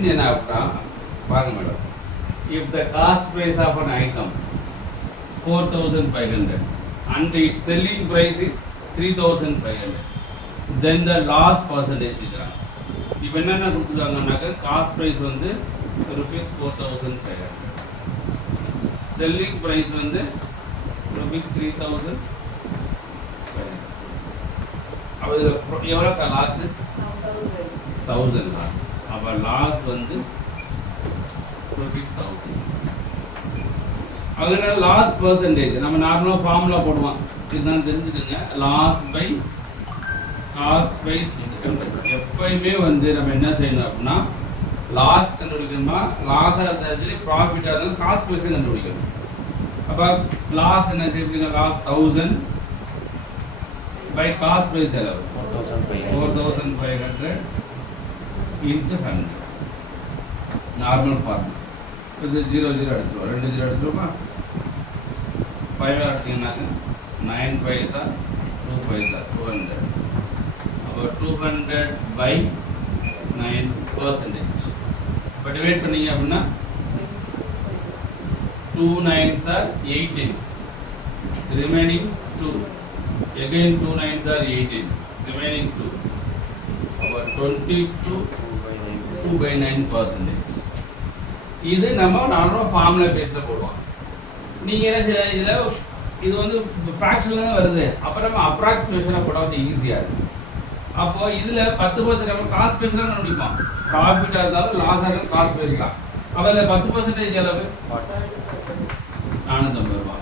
condition என்ன அப்படின்னா பாருங்க madam, if the cost price of an item 4,500 and its selling price is 3,500, then the loss percentage இருக்கிறாங்க. இப்போ என்னென்ன கொடுத்துருக்காங்கன்னாக்க காஸ்ட் ப்ரைஸ் வந்து ருபீஸ் 4,500, செல்லிங் ப்ரைஸ் வந்து ருபீஸ் 3,500. அப்போ இதில் எவ்வளோ லாஸு? 1,000 லாஸ். அப்போ லாஸ் வந்து ருபீஸ் 1,000. அதனால லாஸ் பர்சன்டேஜ் நம்ம நார்மலாக ஃபார்முலா போடுவோம், இதுதான் தெரிஞ்சுக்கோங்க. லாஸ் பை காஸ்ட் பை எப்பயுமே வந்து நம்ம என்ன செய்யணும் அப்படின்னா லாஸ் கண்டுபிடிக்கணுமா, லாஸாக இருந்தாலும் ப்ராஃபிட்டாக இருந்தாலும் காஸ்ட் பைஸும் கண்டுபிடிக்கணும். அப்போ லாஸ் என்ன செய்யறீங்க? லாஸ் 1,000 பை காஸ்ட் பைஸ் எவ்வளவு? 4,500 இன்ட்டு 100. Normal formula. இது 0 0 அடிச்சிருவோம், 2 0 அடிச்சிருவோமா? 5 அடிச்சிங்கன்னாக்க 9 பைசா 2 பைசா 200. அப்போ 200 பை 9%. இப்போ டிவைட் பண்ணீங்க அப்படின்னா 2 9s are 18, remaining 2. Again 2 9s are 18, remaining 2. About 22 by 9%. இது நம்ம நார்மலாக ஃபார்முலா பேஸில் போடுவோம். நீங்கள் என்ன செய்யலாம், இதில் இது வந்து ஃப்ராக்ஷனில் தான் வருது, அப்போ நம்ம அப்ராக்சிமேஷனாக போட கொஞ்சம் ஈஸியாக இருக்குது. அப்போது இதில் 10% நம்ம காஸ்ட் பேஸ் தான் கண்டுபிடிப்போம். ப்ராஃபிட்டாக இருந்தாலும் லாஸாக இருந்தாலும் காஸ்ட் பேஸ் தான். அப்போ இதில் 10% எவ்வளவு? 450 ரூபா.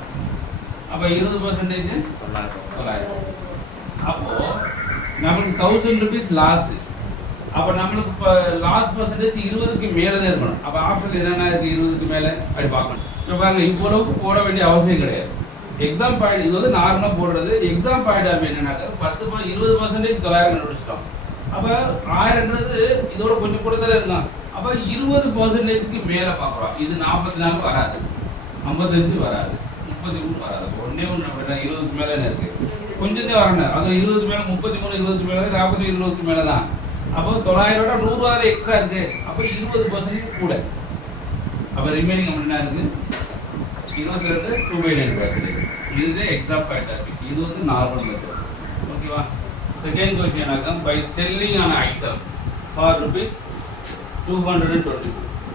அப்போ 20% 900. அப்போது நம்மளுக்கு 1,000 ருபீஸ் லாஸு. அப்போ நம்மளுக்கு இப்போ லாஸ் பர்சன்டேஜ் 20க்கு மேலே தான் இருக்கணும். அப்போ ஆப்ஷன் என்னென்ன இருக்குது? 20க்கு மேலே அப்படி பார்க்கணும். இப்போ பாருங்க, இவ்வளவுக்கு போட வேண்டிய அவசியம் கிடையாது. எக்ஸாம் பாயிண்ட் இது வந்து நார்மலாக போடுறது. எக்ஸாம் பாயிண்ட் அப்படி என்னன்னாக்க 20% 900 கண்டுபிடிச்சிட்டோம். அப்போ 1000ன்றது இதோட கொஞ்சம் கூட தானே இருந்தான். அப்போ 20%க்கு மேலே பார்க்குறோம். இது 44 வராது, 55 வராது, 33 வராது. ஒன்றே ஒன்று 20க்கு மேலே என்ன இருக்குது? கொஞ்சம் தான் வரணும். அது 20க்கு மேலே 33, 20க்கு மேலே 40, 20க்கு மேலே தான். அப்போ 900 100 எக்ஸ்ட்ரா இருக்கு. அப்போ 20% கூட. அப்போ ரிமைனிங் அப்படி என்ன இருக்கு? 22 2/9%. இதுதான் எக்ஸாம் பாயிண்ட் இருக்கு. இது வந்து நார்மல் மெத்தட். ஓகேவா? செகண்ட் क्वेश्चन ஆகும் by selling an item for rupees 222.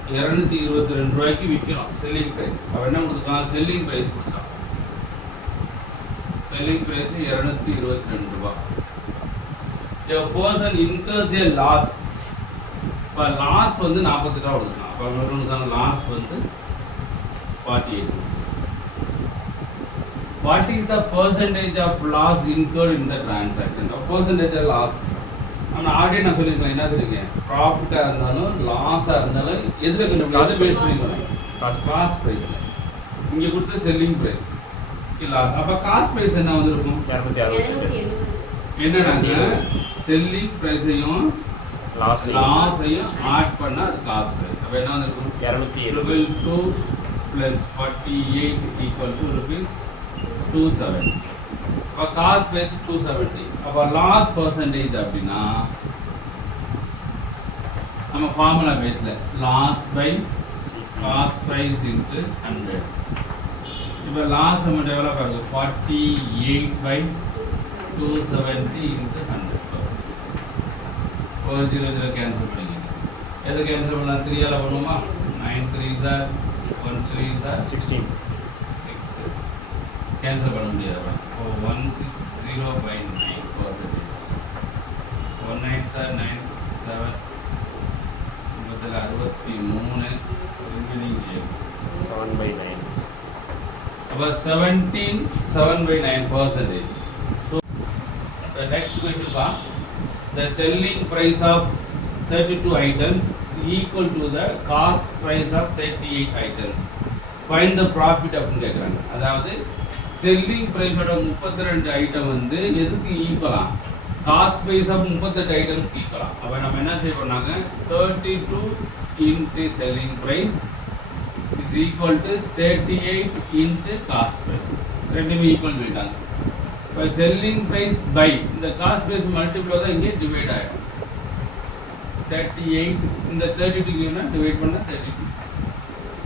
222 ரூபாய்க்கு விற்கிறோம் செல்லிங் பிரைஸ். அப்போ என்ன கொடுத்துருக்கான்? செல்லிங் பிரைஸ் கொடுத்துருக்கான். செல்லிங் பிரைஸ் 222 ரூபாய். A person incurs a loss. இப்போ லாஸ் வந்து 40 ரூபா கொடுத்துருக்கான். அப்போ நம்மளுக்கான லாஸ் வந்து 48. What is the percentage of loss incurred in the transaction? A percentage of loss. நம்ம ஆல்ரெடி நான் சொல்லியிருக்கேன், என்ன தெரியுங்க, ப்ராஃபிட்டாக இருந்தாலும் லாஸாக இருந்தாலும் எதில் கண்டுபிடிச்சு பேஸ் பண்ணிக்கணும்? காஸ்ட் ப்ரைஸில். இங்கே கொடுத்த செல்லிங் ப்ரைஸ் லாஸ். அப்போ காஸ்ட் ப்ரைஸ் என்ன வந்துருக்கும்? 268. என்னன்னாங்க செல்லிங் ப்ரைஸையும் லாஸையும் ஆட் பண்ணால் அது காஸ்ட் ப்ரைஸ். அப்போ என்ன வந்துருக்கும்? 272 + 48 = rupees 270. அப்போ காஸ்ட் ப்ரைஸ் 270. அப்போ லாஸ் பர்சன்டேஜ் அப்படின்னா நம்ம ஃபார்முலா பேஸில் loss by cost price into 100. இப்போ லாஸ் நம்ம டெவலப் ஆகுது 48/270 இன்ட்டு 100. 4 0 0 கேன்சல் பண்ணிக்கணும். எது கேன்சல் பண்ணலாம்? 3ஆல் பண்ணுவோமா? 9 3s are 1 3s are 16. 6 cancel பண்ண முடியாது. 160/9%. 1 9s are 9 7 63 remaining 7/9. About 7/9%. So the next question is the selling price of 32 items is equal to the cost price of 38 items. Find the profit அப்படின்னு கேட்குறாங்க. அதாவது selling ப்ரைஸோட 32 item வந்து எதுக்கு ஈக்குவலா? Cost price of 38 items ஈக்குவலா. அப்போ நம்ம என்ன செய்ய போனாங்க, 32 into selling price is equal to 38 into cost price. ரெண்டுமே ஈக்குவல் பண்ணிட்டாங்க. இப்போ செல்லிங் ப்ரைஸ் பை இந்த காஸ்ட் ப்ரைஸ் மல்டிப்ளை தான் இங்கே டிவைட் ஆகிடும். 38 இந்த 32 டிவைட் பண்ணா 32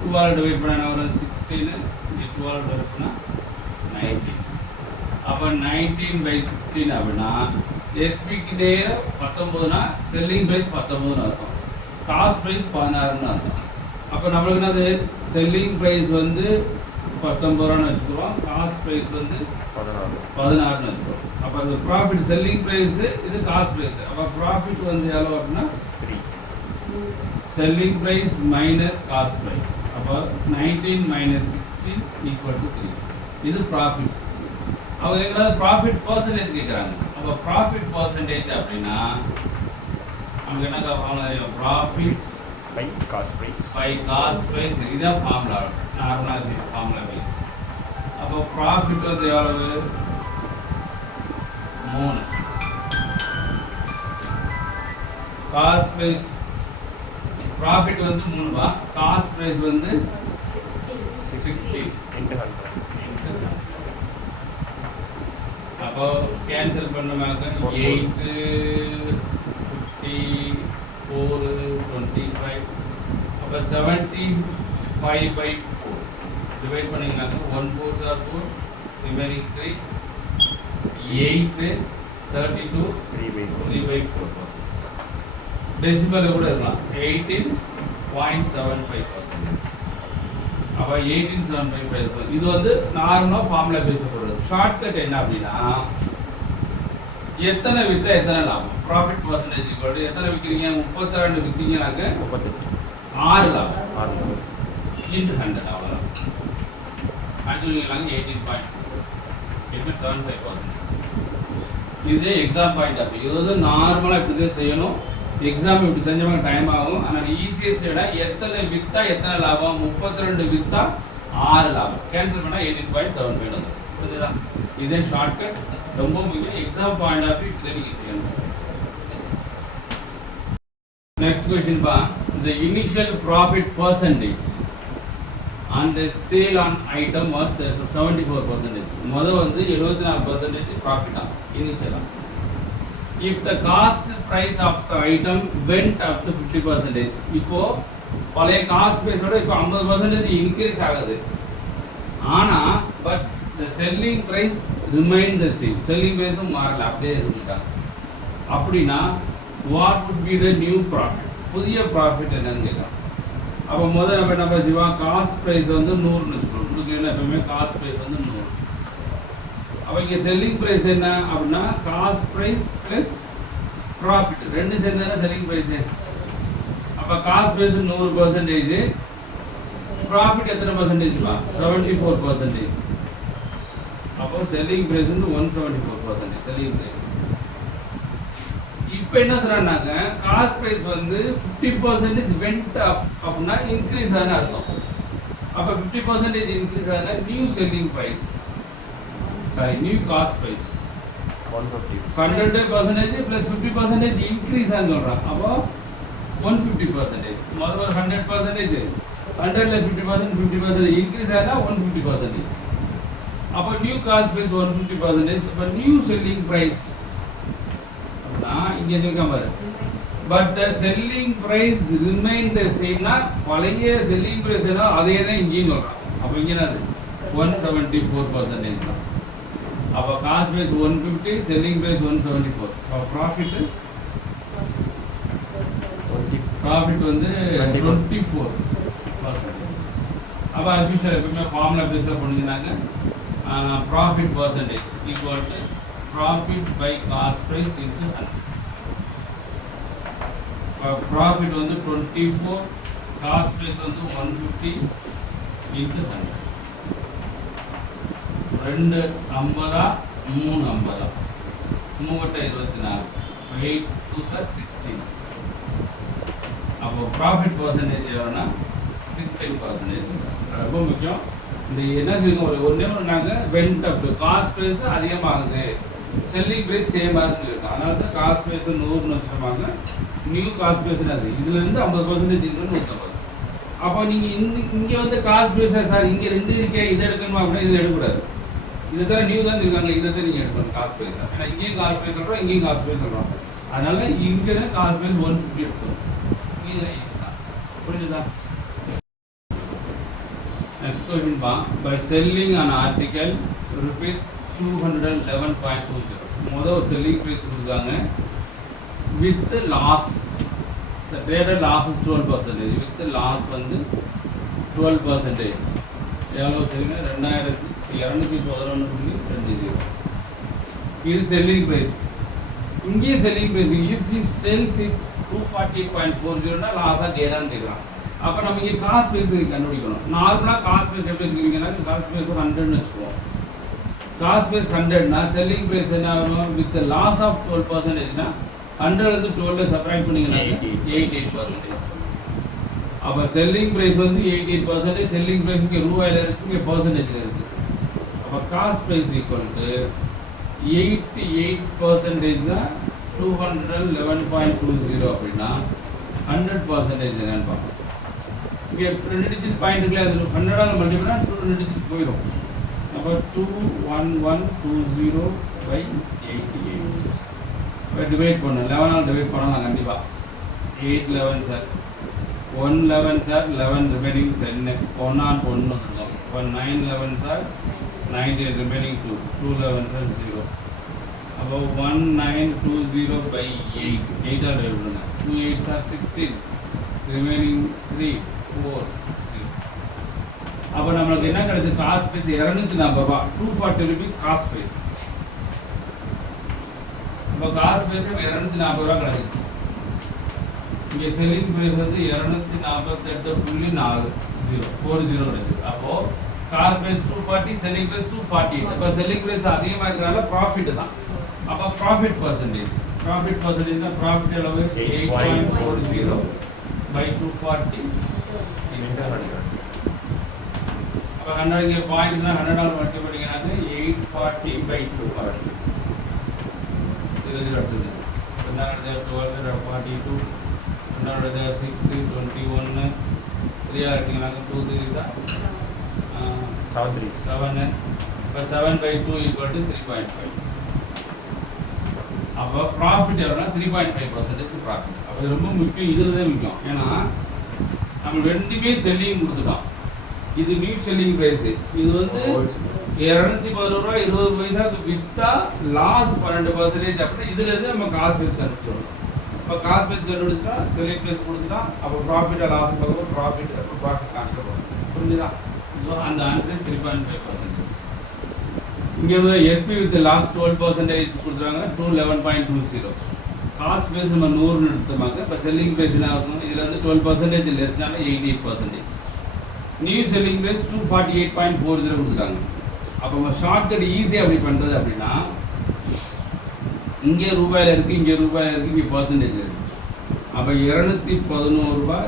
2ஆல் டிவைட் பண்ணா என்ன வரும் 16 இது 2ஆல் டிவைட் பண்ணா 19 அப்ப 19/16 அப்படினா எஸ்பிக்கு நேர் 19 னா செல்லிங் பிரைஸ் 19 னு அர்த்தம் காஸ்ட் பிரைஸ் 16 னு அர்த்தம் அப்ப நமக்கு என்னது செல்லிங் பிரைஸ் வந்து 19 ரூபான்னு வச்சுக்கிறோம் காஸ்ட் பிரைஸ் வந்து 16 னு வச்சுக்கிறோம் அப்ப அந்த ப்ராஃபிட் செல்லிங் பிரைஸ் இது காஸ்ட் பிரைஸ் அப்ப ப்ராஃபிட் வந்து எவ்வளவு அப்படினா 3 selling price minus cost price அப்ப 19 minus 16 equal to 3 இது ப்ராஃபிட் அவங்க எங்களால ப்ராஃபிட் பர்சன்டேஜ் கேக்குறாங்க அப்ப ப்ராஃபிட் பர்சன்டேஜ் அப்படினா அவங்க என்ன கேக்குறாங்க ப்ராஃபிட் by cost price இதுதான் ஃபார்முலா நார்மலா ஃபார்முலா பேஸ் அப்போ ப்ராஃபிட் வந்து எவ்வளவு 3 காஸ்ட் பிரைஸ் ப்ராஃபிட் வந்து 3 ரூபாய் காஸ்ட் பிரைஸ் வந்து 60 into 100 அப்போ கேன்சல் பண்ணோம்னா 8 50 4 25 அப்ப 75/4 டிவைட் பண்ணீங்கன்னா 1 4s are 4 remaining 3 8 32 3/4 டெசிமல் கூட இருக்கலாம் 18.75% அப்ப 18.75% இது வந்து நார்மலா ஃபார்முலா பேஸ் போடுறது ஷார்ட்கட் என்ன அப்படினா எத்தனை வித்தா எத்தனை லாபம் ப்ராஃபிட் பர்சன்டேஜ் ஈக்குவல் எத்தனை விக்கிறீங்க 32 விக்கிறீங்கனாக்க 6 லாபம் 6 into 100 அவ்வளவுதான் ஆக்சுவலிங்களாங்க 18.75% இது எக்ஸாம் பாயிண்ட் ஆஃப் இது வந்து நார்மலா இப்படி தான் செய்யணும் எக்ஸாம் இப்படி செஞ்சவங்க டைம் ஆகும் ஆனால் ஈஸியஸ்ட் விட எத்தனை வித்தா எத்தனை லாபம் 32 வித்தா 6 லாபம் கேன்சல் பண்ணா 18.75 வந்து புரியுதா இதே ஷார்ட்கட் ரொம்ப முக்கியம் எக்ஸாம் பாயிண்ட் ஆஃப் வியூ இதை நீங்க செய்யணும் நெக்ஸ்ட் क्वेश्चन பா the initial profit percentage on the sale on item was 74%. முத வந்து 74% ப்ராஃபிட் ஆ இனிஷியலா if the cost price of the item went up to 50%. இப்போ பழைய காஸ்ட் பிரைஸோட இப்போ 50% இன்க்ரீஸ் ஆகுது ஆனா but the selling price remain the same selling price மாறல அப்படியே இருந்துட்டாங்க அப்படினா what would be the new profit புதிய profit என்னன்னு கேக்குறாங்க அப்ப முதல்ல நம்ம என்ன பண்ணுவோம் காஸ்ட் பிரைஸ் வந்து 100 னு சொல்றோம் உங்களுக்கு என்ன எப்பவுமே காஸ்ட் பிரைஸ் வந்து 100 அப்ப இங்க செல்லிங் பிரைஸ் என்ன அப்படினா காஸ்ட் பிரைஸ் பிளஸ் profit ரெண்டு சேர்ந்தா செல்லிங் பிரைஸ் அப்ப காஸ்ட் பிரைஸ் 100% profit எத்தனை பர்சன்டேஜ் பா 74%. அப்போ செல்லிங் பிரைஸ் வந்து 174% செல்லிங் பிரைஸ் இப்போ என்ன சொல்றாங்க காஸ்ட் பிரைஸ் வந்து 50% went up அப்படினா இன்கிரீஸ் ஆன அர்த்தம் அப்ப 50% இன்கிரீஸ் ஆன new selling price sorry new cost price 100% plus 50% increase ஆன சொல்றாங்க அப்போ 150% முதல்ல 100% 100 ல 50% இன்கிரீஸ் ஆனா 150% அப்ப நியூ காஸ்ட் பிரைஸ் 150% அப்ப நியூ செல்லிங் பிரைஸ் அப்படினா இங்க இருக்க பாரு but the selling price remain the same னா பழைய செல்லிங் பிரைஸ் என்ன அதே தான் இங்கேயும் சொல்றாங்க அப்ப இங்க என்னது 174% தான் அப்ப காஸ்ட் பிரைஸ் 150 செல்லிங் பிரைஸ் 174 அப்ப ப்ராஃபிட் வந்து 24%. அப்ப as usual எப்பவுமே ஃபார்முலா பேஸ்ல போனீங்கன்னாங்க profit percentage equal to profit by cost price into 100. Profit வந்து 24 cost price வந்து 150 into 100. ரெண்டு 50 மூணு 50 மூவட்ட 24 8 2 16 அப்போ profit percentage எவ்வளவுனா 16%. ரொம்ப முக்கியம் இந்த என்ன சொல்லுங்க ஒண்ணே ஒண்ணாங்க went up காஸ்ட் பிரைஸ் அதிகமாகுது செல்லிங் பிரைஸ் சேமா இருக்கு அதனால தான் காஸ்ட் பிரைஸ் 100 னு வச்சிருப்பாங்க நியூ காஸ்ட் பிரைஸ் அது இதுல இருந்து 50% இருக்குன்னு சொல்றாங்க அப்ப நீங்க இங்க வந்து காஸ்ட் பிரைஸ் சார் இங்க ரெண்டு இருக்கே இத எடுக்கணுமா அப்படினா இத எடுக்க கூடாது இதுதான் நியூ தான் இருக்காங்க இத தான் நீங்க எடுக்கணும் காஸ்ட் பிரைஸ் ஏன்னா இங்கேயும் காஸ்ட் பிரைஸ் சொல்றோம் இங்கேயும் காஸ்ட் பிரைஸ் சொல்றோம் அதனால இங்கே தான் காஸ்ட் ப்ரைஸ் 150 எடுத்தோம். இது ஈஸியா புரியுதா? நெக்ஸ்ட் கொஸ்டின் பா. By selling an article rupees 211.20. முதல் செல்லிங் ப்ரைஸ் கொடுத்தாங்க with loss. the traded loss is 12%. with loss வந்து 12%. எவ்வளோ தெரியுங்க? 2211.20. இது செல்லிங் ப்ரைஸ். இங்கே selling price if he sells it 240.40 லாஸாக கேடான்னு கேட்குறான். அப்போ நம்ம இங்கே காஸ்ட் ப்ரைஸ் கண்டுபிடிக்கணும். நார்மலாக காஸ்ட் ப்ரைஸ் எப்படி வச்சுக்கிறீங்கன்னா காஸ்ட் ப்ரைஸ் 100ன்னு வச்சுக்குவோம். காஸ்ட் ப்ரைஸ் 100னா செல்லிங் ப்ரைஸ் என்ன ஆகும்? வித் லாஸ் ஆஃப் 12%னா 100 வந்து 12 சப்ராக்ட் பண்ணிங்கன்னா 88%. அப்போ செல்லிங் ப்ரைஸ் வந்து 88%. செல்லிங் ப்ரைஸ் இங்கே ரூபாயில் இருக்குது, இங்கே பர்சன்டேஜில் இருக்குது. அப்போ காஸ்ட் ப்ரைஸ் ஈக்குவல் டு 88% தான் 211.20 அப்படின்னா 100% என்னன்னு பார்ப்போம். இங்கே 2 டிஜிட் பாயிண்ட்டுக்குள்ளே அது 100ஆல் மல்டிபிள்னா 2 டிஜிட் போயிடும். அப்போ 21120/88 இப்போ டிவைட் பண்ணணும். 11ஆல் டிவைட் பண்ணலாம் கண்டிப்பாக. 8 11 சார் 111 சார் 11 ரிமைனிங் 10 1 on 1 வந்துடும். இப்போ 9 11 சார் 19 ரிமைனிங் 2 11 சார் 0. அப்போ 1920/8 8ஆல் டிவைட் பண்ணுங்க. 2 8 சார் 16 ரிமைனிங் 3 4 0. அப்போ நம்மளுக்கு என்ன கிடைச்சது? காஸ்ட் ப்ரைஸ் 240 ரூபா. 240 rupees காஸ்ட் ப்ரைஸ். இப்போ காஸ்ட் ப்ரைஸ் 240 ரூபா கிடைச்சிச்சு. இங்கே செல்லிங் ப்ரைஸ் வந்து 248.40 கிடைச்சிது. அப்போது காஸ்ட் ப்ரைஸ் 240, செல்லிங் ப்ரைஸ் 248. இப்போ செல்லிங் ப்ரைஸ் அதிகமாக இருக்கிறனால ப்ராஃபிட் தான். அப்போ ப்ராஃபிட் பர்சன்டேஜ் தான் ப்ராஃபிட் எவ்வளவு? 8.40/240 அப்போ 100 இங்கே பாயிண்ட்னா 100ஆல் மல்டி பண்ணிங்கன்னாக்க 840/240 0 எடுத்துது. 12 42 6 21 3 எடுத்தீங்கன்னாக்க 2 3 தான் 7. இப்போ 7/2 ஈக்குவல் டு 3.5. அப்போ ப்ராஃபிட் எவ்வளோனா 3.5% ப்ராஃபிட். அப்போ இது ரொம்ப முக்கியம். இதில் தான் முக்கியம். ஏன்னா நம்ம ரெண்டுமே செல்லிங் கொடுத்துட்டோம். இது நியூ செல்லிங் ப்ரைஸு. இது வந்து 211 ரூபா 20 பைசாக்கு விற்றா லாஸ் 12% அப்படின்னா இதுலேருந்து நம்ம காஸ்ட் ப்ரைஸ் கண்டுபிடிச்சிடணும். இப்போ காஸ்ட் ப்ரைஸ் கண்டுபிடிச்சா செல்லிங் ப்ரைஸ் கொடுத்துட்டா அப்போ ப்ராஃபிட்டாக லாஸ் பார்க்கும்போது ப்ராஃபிட் கான்ஸ்டர் பண்ணும். புரிஞ்சுதா? ஸோ அந்த ஆன்சர் 3.5%. இங்கே வந்து எஸ்பி வித் லாஸ்ட் 12% கொடுத்துருவாங்க 211.20. காஸ்ட் ப்ரைஸ் நம்ம 100ன்னு எடுத்துமாங்க. இப்போ செல்லிங் ப்ரைஸ் என்ன ஆகும்? இதில் வந்து 12% லெஸ்னால 88%. நியூ செல்லிங் ப்ரைஸ் 248.40 கொடுத்துட்டாங்க. அப்போ நம்ம ஷார்ட்கட் ஈஸியாக அப்படி பண்ணுறது அப்படின்னா இங்கே ரூபாயில் இருக்குது, இங்கே ரூபாயில் இருக்குது, இங்கே பர்சன்டேஜ் இருக்குது. அப்போ 211 ரூபா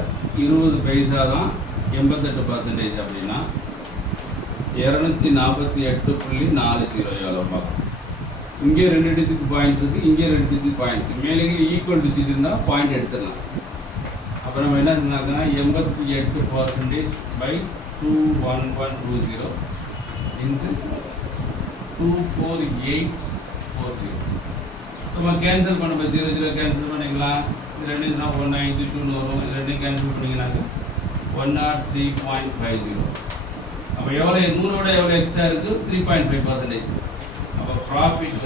20 பைசா தான் 88% அப்படின்னா 248.40 எவ்வளோ பார்க்கணும். இங்கே 2 டிஜிட் பாயிண்ட் இருக்குது, இங்கே 2 டிஜிட் பாயிண்ட் இருக்குது. மேலே ஈக்குவல் டிஜிட் இருந்தால் பாயிண்ட் எடுத்துடலாம். அப்புறம் நம்ம என்ன சொன்னாங்கன்னா 88%/21120 into 24840. ஸோ நம்ம கேன்சல் பண்ண 0 கேன்சல் பண்ணிக்கலாம். இது 2 192 வரும். இது 2 கேன்சல் பண்ணிங்கன்னாக்க 103.50. அப்போ எவ்வளோ 100ஓட எவ்வளோ எக்ஸ்ட்ரா இருக்குது? 3.5%. அப்போ ப்ராஃபிட்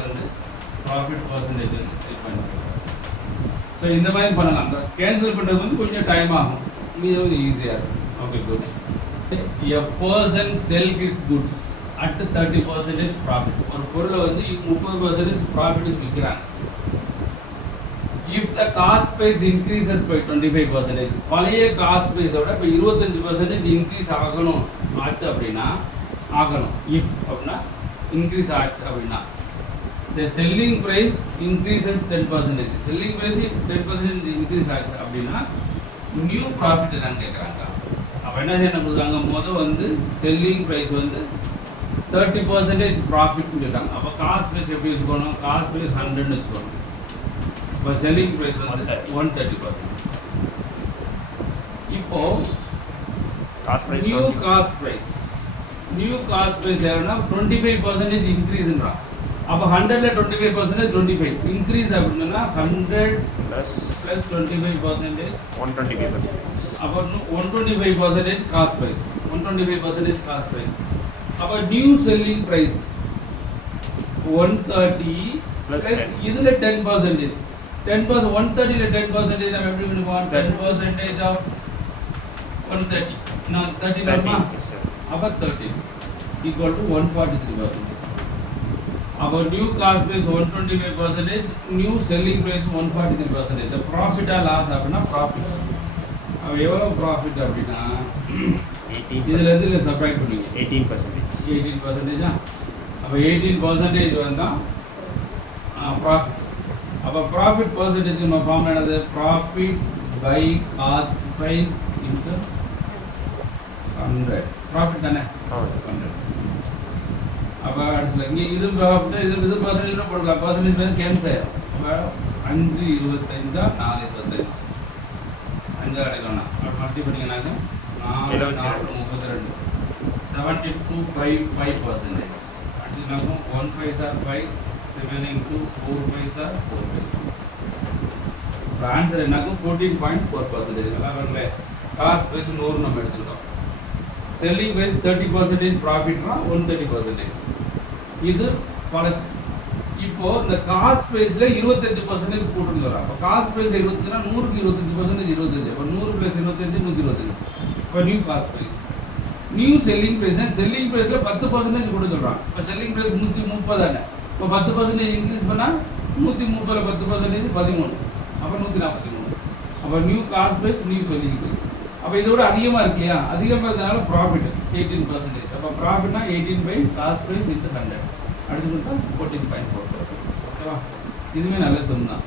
பர்சன்டேஜ் வந்து 3.5. ஸோ இந்த மாதிரி பண்ணலாம். கேன்சல் பண்ணுறது வந்து கொஞ்சம் டைம் ஆகும். இது வந்து ஈஸியாக இருக்கும். Okay good. A person sell his goods at 30% profit. ஒரு பொருளை வந்து 30% ப்ராஃபிட்டுக்கு விற்கிறாங்க. If the cost price increases by 25%, பழைய காஸ்ட் ப்ரைஸோட இப்போ 25% இன்க்ரீஸ் ஆச்சு அப்படின்னா ஆகணும். இஃப் அப்படின்னா இன்க்ரீஸ் ஆச்சு அப்படின்னா the selling price increases 10%. selling price 10% increase ஆச்சு அப்படின்னா நியூ ப்ராஃபிட் என்னன்னு கேட்குறாங்க. அப்போ என்ன செய்யணும் கொடுக்குறாங்க? முதல் வந்து செல்லிங் ப்ரைஸ் வந்து 30% ப்ராஃபிட்னு சொல்லிட்டாங்க. அப்போ காஸ்ட் ப்ரைஸ் எப்படி வச்சுக்கணும்? காஸ்ட் ப்ரைஸ் 100ன்னு வச்சுக்கணும். இப்போ செல்லிங் ப்ரைஸ் வந்து 130%. இப்போ நியூ காஸ்ட் ப்ரைஸ் எவ்வளோனா 25% இன்க்ரீஸ்ன்றான். அப்போ 100ல 25% 25 இன்க்ரீஸ் அப்படின்னா 100 plus plus 25%. 125%. அப்போ 125% காஸ்ட் ப்ரைஸ் 125% காஸ்ட் ப்ரைஸ். அப்போ new selling price 130 Plus plus 10. இதுல 10%. 10% 130ல 10% நம்ம எப்படி பண்ணுவோம்? 10% of 130. Now 30 வருமா? 13. Yes, sir. அப்போ 13 equal to 143%. அப்போ new cost price 125%, new selling price 143%. இந்த ப்ராஃபிட்டா லாஸ் அப்படின்னா ப்ராஃபிட். அப்போ எவ்வளோ ப்ராஃபிட் அப்படின்னா 18%. இதுல சப்ராக்ட் பண்ணுவீங்க 18%. 18%. அப்போ 18% வந்தால் ப்ராஃபிட். அப்போ ப்ராஃபிட் பர்சன்டேஜ் நம்ம ஃபார்ம் என்னது? Profit by cost price into 100. Profit தானே? ஆமாம் சார். 100. அப்போ அடுத்து இங்கே இது ப்ராஃபிட் இது பர்சன்டேஜ் போடலாம். பர்சன்டேஜ் வந்து கேன்சல் ஆயிடும். அப்போ 5 25 4 25 5 அடைக்கணும். அப்போ மல்டி பண்ணிங்கன்னாக்க 4 4 32 72.5%. அடுத்து 1 5s are 5 remaining 2 4 5s are 4 5. இப்போ ஆன்சர் என்னாக்கும் 14.4%. நல்லா வரல. காஸ்ட் ப்ரைஸ் 100 நம்ம எடுத்துக்கிட்டோம். செல்லிங் ப்ரைஸ் 30% ப்ராஃபிட்னா 130%. இது பழசு. இப்போ இந்த காஸ்ட் ப்ரைஸ்ல 25% கூட்டணும். அப்போ காஸ்ட் ப்ரைஸ்ல 25னா 100க்கு 25% 25. அப்போ 100 + 25 125. இப்போ new cost price. New selling ப்ரைஸ்னா செல்லிங் ப்ரைஸ்ல 10% கூட சொல்றான். இப்போ செல்லிங் ப்ரைஸ் 130 தானே. இப்போ 10% இன்க்ரீஸ் பண்ணா 130ல 10% 13. அப்போ 143. அப்போ new cost price new selling price. அப்போ இதோட அதிகமாக இருக்கு இல்லையா? அதிகமாக இருந்தனால ப்ராஃபிட் 18%. அப்போ ப்ராஃபிட்னா 18 பை காஸ்ட் ப்ரைஸ் இன்ட்டு 100 அடிச்சு கொடுத்தா 14.4%. ஓகேவா? இதுவுமே நல்ல சம் தான்.